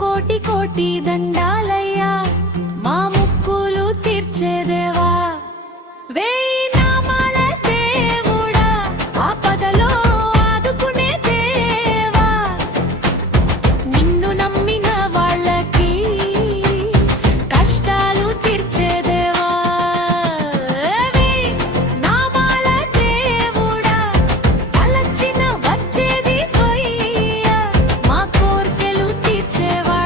కోటి కోటి దండాలయ్యా మా ముక్కులు తీర్చేదేవా వేయి నామాల దేవుడా ఆపదలో ఆదుకునే దేవా నిన్ను నమ్మిన వాళ్ళకి కష్టాలు తీర్చేదేవా వేయి నామాల దేవుడా తలచిన వచ్చేది పోయ్యా మా కోర్కెలు తీర్చేవా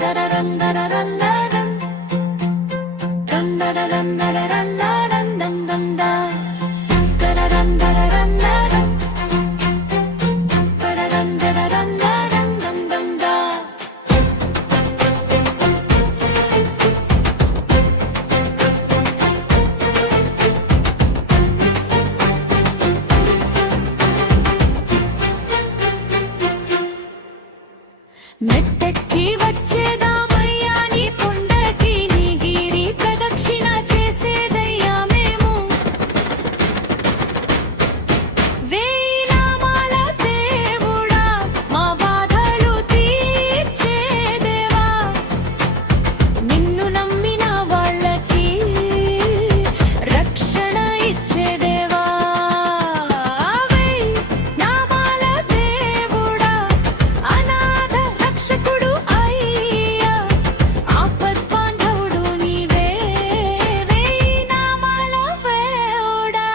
దరరం దరరం దరం దం దరరం దరరం దరం దం దం దా దరరం దరరం దరం దరరం దరరం దరం దం దం దా మెట్టెక్కి వచ్చేదామయ్యా నీ కొండకి నీ గిరి ప్రదక్షిణ చేసేదయ్యా మేము వేయి నామాల దేవుడా మా బాధలు తీర్చేదేవా నిన్ను నమ్మిన వాళ్ళకి రక్షణ ఇచ్చేదేవా వేయి నామాల దేవుడా అనాథ రక్షకుడు అయ్యా ఆపద్బాంధవుడు నీవే వేయి నామాల దేవుడా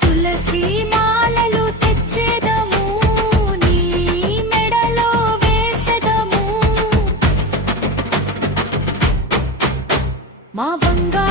తులసి మాలలు తెచ్చేదము నీ మెడలో వేసెదము మా బంగారు